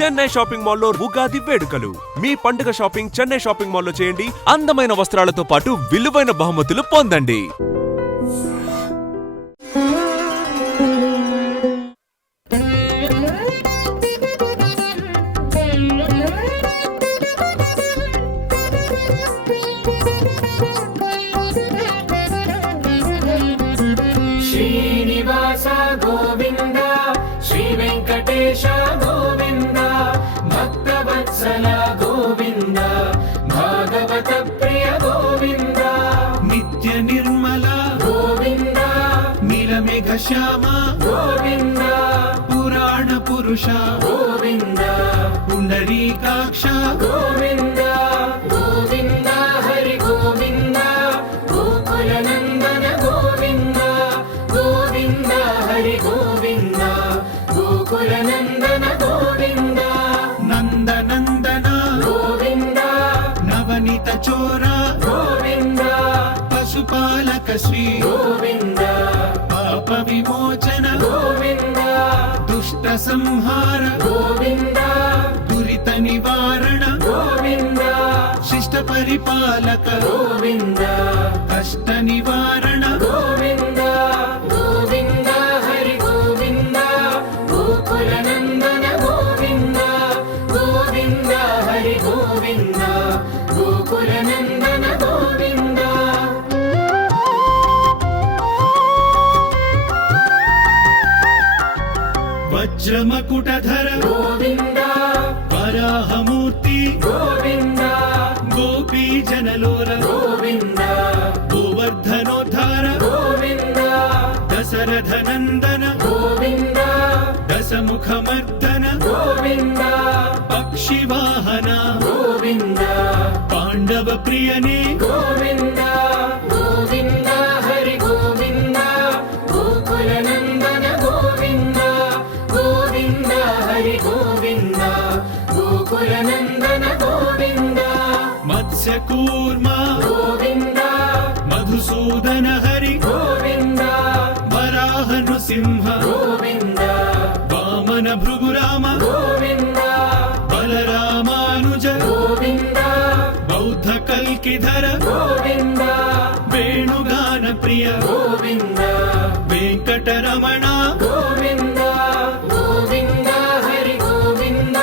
Chennai shopping మాల్లో ఉగాది వేడుకలు. మీ పండుగ షాపింగ్ చెన్నై షాపింగ్ మాల్లో చేయండి. అందమైన వస్త్రాలతో పాటు విలువైన బహుమతులు పొందండి. శ్రీనివాస గోవింద, శ్రీ వెంకటేశ గోవింద, భక్తవత్సల గోవింద, భాగవత ప్రియ గోవింద, నిత్య నిర్మల గోవింద, నీలమేఘ శ్యామ గోవింద, పురాణ పురుష గోవింద, పుండరీకాక్ష గోవింద, గోవింద హరి గోవింద, గోకుల నందన గోవింద, గోవింద హరి గోవింద, గోకుల నందన గోవింద, నందనందన గోవింద, నవనీత చోర గోవింద, పశుపాలక శ్రీ గోవింద, పాప విమోచన గోవింద, దుష్ట సంహార గోవింద, దురిత నివారణ గోవింద, శిష్ట పరిపాలక గోవింద, కష్ట నివారణ గోవింద, గోవింద హరి గోవింద, గోకుల నందన గోవింద, గోవింద హరి గోవింద, గోకుల నందన గోవింద, వజ్రమకుటధర గోవింద, వరాహమూర్తి గోవింద, గోపీ జనలోల గోవింద, గోవర్ధనోద్ధార గోవింద, దశరథ నందన గోవింద, దశముఖమర్దన గోవింద, పక్షివాహన గోవింద, పాండవ ప్రియనే గోవింద, గోవింద హరి గోవింద, గోకుల నందన గోవింద, గోవింద హరి గోవింద, గోకుల నందన గోవింద, మత్స్యకూర్మ గోవింద, మధుసూదన హరి గోవింద, వరాహ నృసింహ గోవింద, వామన భృగురామ గోవింద, బలరామానుజ గోవింద, బౌద్ధ కల్కిధర గోవింద, వేణుగాన ప్రియ గోవింద, వెంకటరమణ గోవింద, గోవింద హరి గోవింద,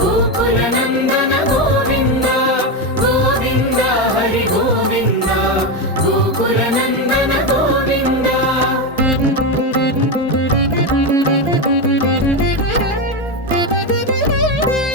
గోకుల నందన గోవింద, గోవింద హరి గోవింద, గోకుల నందన గోవింద,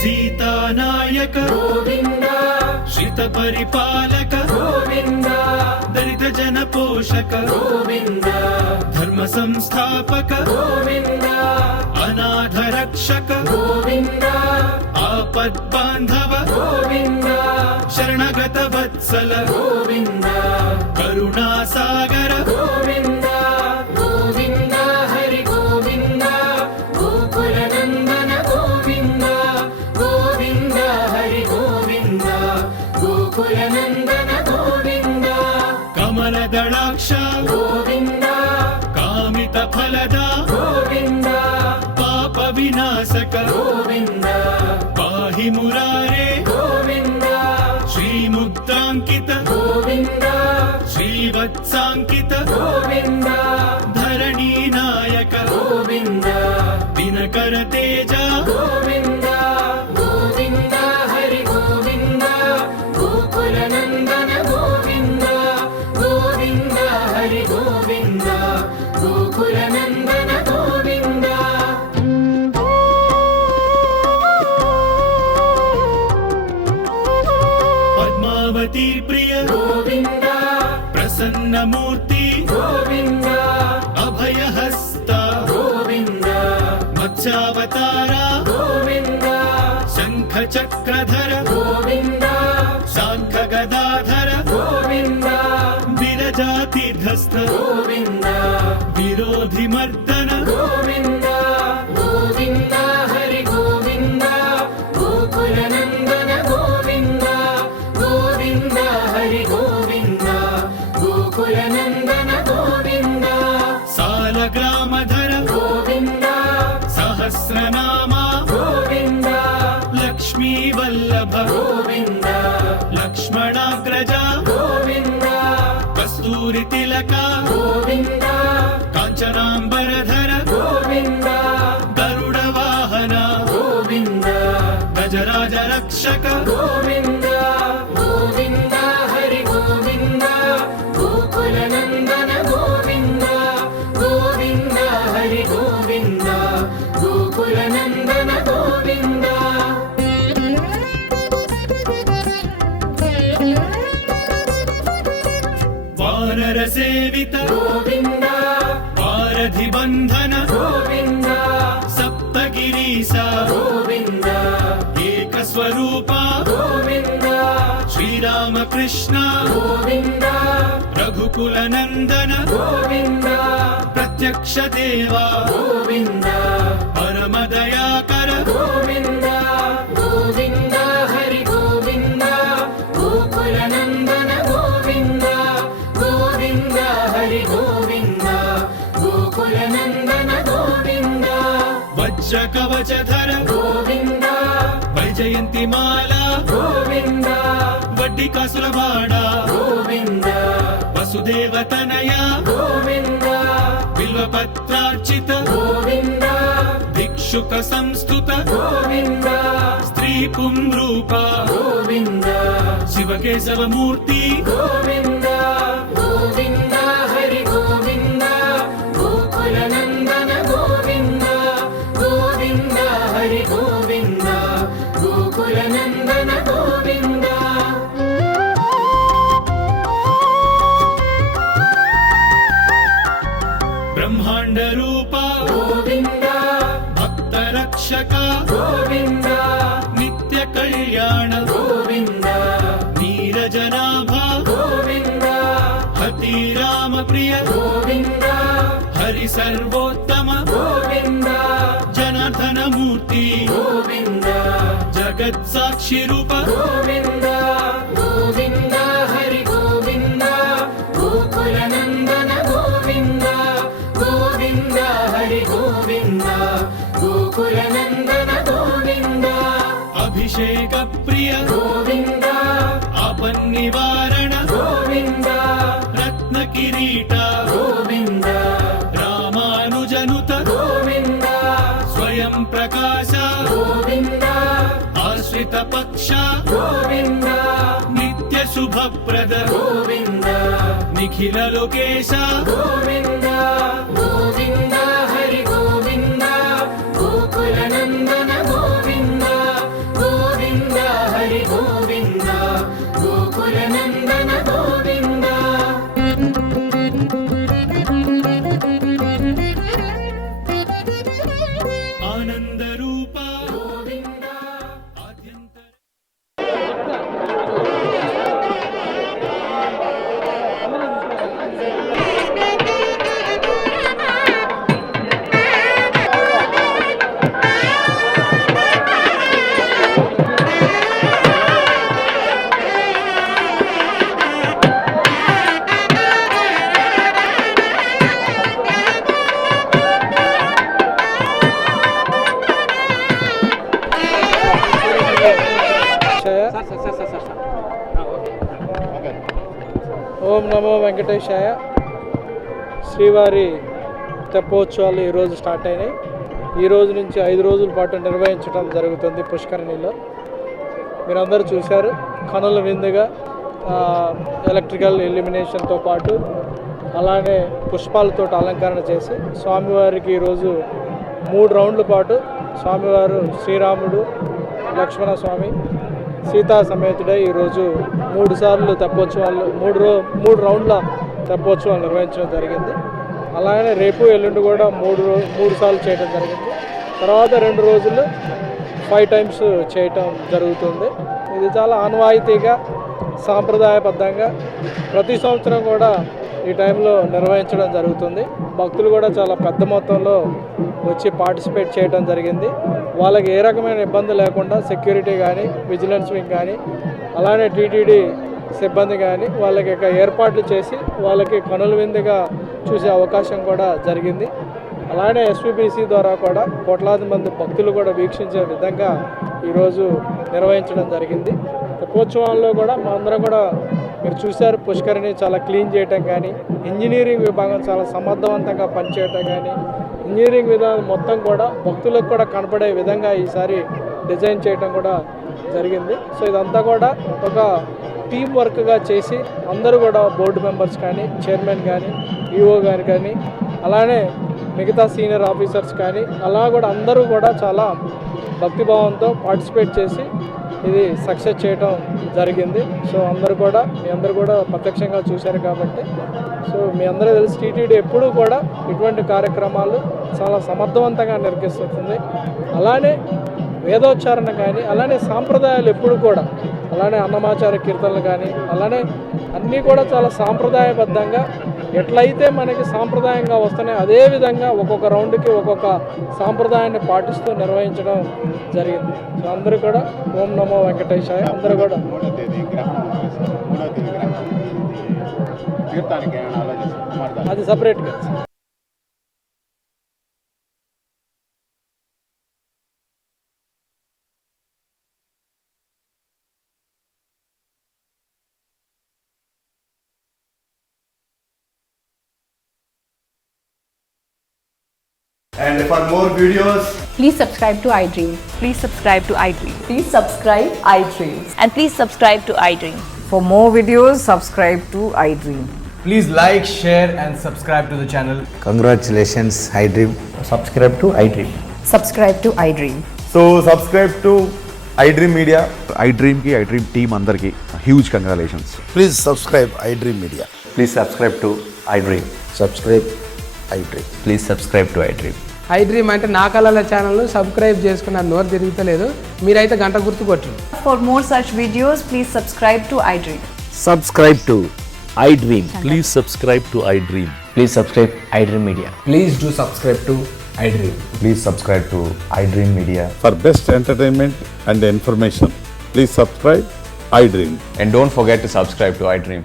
సీతానాయక గోవింద, శ్రిత పరిపాలక గోవింద, దళిత జన పోషక గోవింద, ధర్మ సంస్థాపక గోవింద, అనాథ రక్షక గోవింద, ఆపద్ బాంధవ గోవింద, శరణగత వత్సల గోవింద, కరుణా సాగర గోవింద, గోవింద హరి గోవింద, గోకుల నందన గోవింద, గోవింద హరి గోవింద, గోకుల నందన గోవింద, కమల దళాక్ష గోవింద, కామిత ఫలద గోవింద, పాప వినాశక గోవింద, పాహి మురారే గోవింద, శ్రీముద్రాంకిత గోవింద, శ్రీవత్సాంకిత గోవింద, ధరణీ నాయక గోవింద, దినకర తేజ గోవింద, గోవింద హరి గోవింద, గోకుల నందన గోవింద, గోవింద హరి గోవింద, గోకుల నందన గోవింద, పద్మావతి ప్రియ గోవింద, ప్రసన్నమూర్తి గోవింద, అభయహస్త గోవింద, మత్స్యావతార గోవింద, శంఖ చక్రధర గోవింద, శాంఖ గదాధర గోవింద, విరజాతిర్ధస్థ గోవింద, విరోధి మర్దన గోవింద, గోవింద హరి గోవింద, గోకుల నందన గోవింద, గోవింద హరి గోవింద, గోకుల నందన గోవింద, సాలగ్రామధర గోవింద, సహస్రనామ గోవింద, लक्ष्मी वल्लभ गोविन्द लक्ष्मणाग्रज गोविन्द कस्तूरि तिलक गोविन्द काञ्चनाम्बरधर गोविन्द गरुड वाहन गोविन्द गजराज रक्षक गोविन्द गोविन्द हरि गोविन्द गोकुल नन्दन गोविन्द गोविन्द हरि गोविन्द गोकुल नन्दन गोविन्द वानर सेवित गोविन्द वारधि बन्धन गोविन्द सप्तगिरीश गोविन्द एक स्वरूप गोविन्द श्रीराम कृष्ण गोविन्द रघुकुल नन्दन गोविन्द प्रत्यक्ष देवा गोविन्द परम दयाकर गोविन्द गोविन्द हरि गोविन्द गोकुल नन्दन गोविन्द गोविन्द हरि गोविन्द गोकुल नन्दन गोविन्द वज्र कवचधर गोविन्द वैजयन्ती माला गोविन्द वड्डिकासुरबाण गोविन्द वसुदेव तनया गोविन्द बिल्वपत्रार्चित गोविन्द भिक्षुक संस्तुत गोविन्द स्त्री पुंरूप गोविन्द शिवकेशव मूर्ति गोविन्द गोविन्द हरि गोविन्द गोकुल नन्दन गोविन्द गोविन्द हरि गोविन्द गोकुल नन्दन गोविन्द ब्रह्मांड रूप गोविन्द भक्त रक्षक गोविन्द नित्य कल्याण गोविन्द नीरजनाभ गोविन्द हति राम प्रिय गोविन्द हरि सर्वोत्तम गोविन्द जनार्दन मूर्ति गोविन्द जगत् साक्षी रूप गोविन्द गोविन्द हरि गोविन्द गोकुल नन्दन गोविन्द गोविन्द हरि गोविन्द गोकुल नन्दन गोविन्द अभिषेक प्रिय गोविन्द आपन् निवारण गोविन्द रत्न किरीट गोविन्द रामानुजनुत गोविन्द स्वयं प्रकाश गोविन्द आश्रित पक्ष गोविन्द नित्य शुभप्रद गोविन्द निखिल लोकेश गोविन्द गोविन्द हरि गोविन्द गोकुल नन्दन गोविन्द गोविन्द हरि गोविन्द गोकुल नन्दन गोविन्द आनंद रूप गोविन्द आद्यंतर ఓం నమో వెంకటేశాయ. శ్రీవారి తెప్పోత్సవాలు ఈరోజు స్టార్ట్ అయినాయి. ఈ రోజు నుంచి 5 రోజుల పాటు నిర్వహించడం జరుగుతుంది పుష్కరిణిలో. మీరందరూ చూశారు, కనుల విందుగా ఎలక్ట్రికల్ ఇల్యూమినేషన్తో పాటు అలానే పుష్పాలతో అలంకరణ చేసి స్వామివారికి ఈరోజు 3 రౌండ్ల పాటు స్వామివారు శ్రీరాముడు, లక్ష్మణ స్వామి, సీతా సమేతుడై ఈరోజు 3 సార్లు తెప్పోత్సవాలు 3 రౌండ్ల తెప్పోత్సవాలు నిర్వహించడం జరిగింది. అలాగే రేపు ఎల్లుండి కూడా 3 సార్లు చేయడం జరిగింది. తర్వాత 2 రోజులు 5 టైమ్స్ చేయటం జరుగుతుంది. ఇది చాలా ఆనవాయితీగా సాంప్రదాయబద్ధంగా ప్రతి సంవత్సరం కూడా ఈ టైంలో నిర్వహించడం జరుగుతుంది. భక్తులు కూడా చాలా పెద్ద మొత్తంలో వచ్చి పార్టిసిపేట్ చేయడం జరిగింది. వాళ్ళకి ఏ రకమైన ఇబ్బంది లేకుండా సెక్యూరిటీ కానీ, విజిలెన్స్ వింగ్ కానీ, అలానే టీటీడీ సిబ్బంది కానీ వాళ్ళకి ఏర్పాట్లు చేసి వాళ్ళకి కనుల విందుగా చూసే అవకాశం కూడా జరిగింది. అలానే ఎస్విబిసి ద్వారా కూడా కోట్లాది మంది భక్తులు కూడా వీక్షించే విధంగా ఈరోజు నిర్వహించడం జరిగింది. తెప్పోత్సవాల్లో కూడా మా అందరం కూడా మీరు చూశారు, పుష్కరిని చాలా క్లీన్ చేయటం కానీ, ఇంజనీరింగ్ విభాగం చాలా సమర్థవంతంగా పనిచేయటం కానీ, ఇంజనీరింగ్ విధానం మొత్తం కూడా భక్తులకు కూడా కనపడే విధంగా ఈసారి డిజైన్ చేయటం కూడా జరిగింది. సో ఇదంతా కూడా ఒక టీం వర్క్గా చేసి అందరూ కూడా బోర్డు మెంబర్స్ కానీ, చైర్మన్ కానీ, ఈఓ గారు కానీ, అలానే మిగతా సీనియర్ ఆఫీసర్స్ కానీ అలా కూడా అందరూ కూడా చాలా భక్తిభావంతో పార్టిసిపేట్ చేసి ఇది సక్సెస్ చేయడం జరిగింది. సో మీ అందరూ కూడా ప్రత్యక్షంగా చూశారు కాబట్టి, సో మీ అందరూ తెలిసి టీటీడీ ఎప్పుడూ కూడా ఇటువంటి కార్యక్రమాలు చాలా సమర్థవంతంగా నిర్వహిస్తుంది. అలానే వేదోచ్చారణ కానీ, అలానే సాంప్రదాయాలు ఎప్పుడు కూడా, అలానే అన్నమాచార కీర్తనలు కానీ, అలానే అన్నీ కూడా చాలా సాంప్రదాయబద్ధంగా ఎట్లయితే మనకి సాంప్రదాయంగా వస్తున్నాయి అదే విధంగా ఒక్కొక్క రౌండ్కి ఒక్కొక్క సాంప్రదాయాన్ని పాటిస్తూ నిర్వహించడం జరిగింది. సో అందరూ కూడా ఓం నమో వెంకటేశాయ అందరూ కూడా అది సపరేట్గా. And for more videos, Please subscribe to iDream. Please subscribe to iDream. Please subscribe iDream. And please subscribe to iDream. For more videos, subscribe to iDream. please like, share and subscribe to the channel. Congratulations, iDream. Subscribe to iDream. Subscribe to iDream. So subscribe to iDream Media. iDream की iDream team अंदर की huge congratulations. Please subscribe iDream Media. Please subscribe to iDream. Subscribe iDream. Please subscribe to iDream. iDream అంటే నా కళల channel subscribe చేసుకున్న నోరు తిరుగుతలేదు, మీరైతే గంట గుర్తు కొట్టండి. For more such videos, please subscribe to iDream. Subscribe to iDream. Please subscribe to iDream. Please subscribe iDream Media. Please do subscribe to iDream. Please subscribe to iDream Media. For best entertainment and information, please subscribe iDream. And don't forget to subscribe to iDream.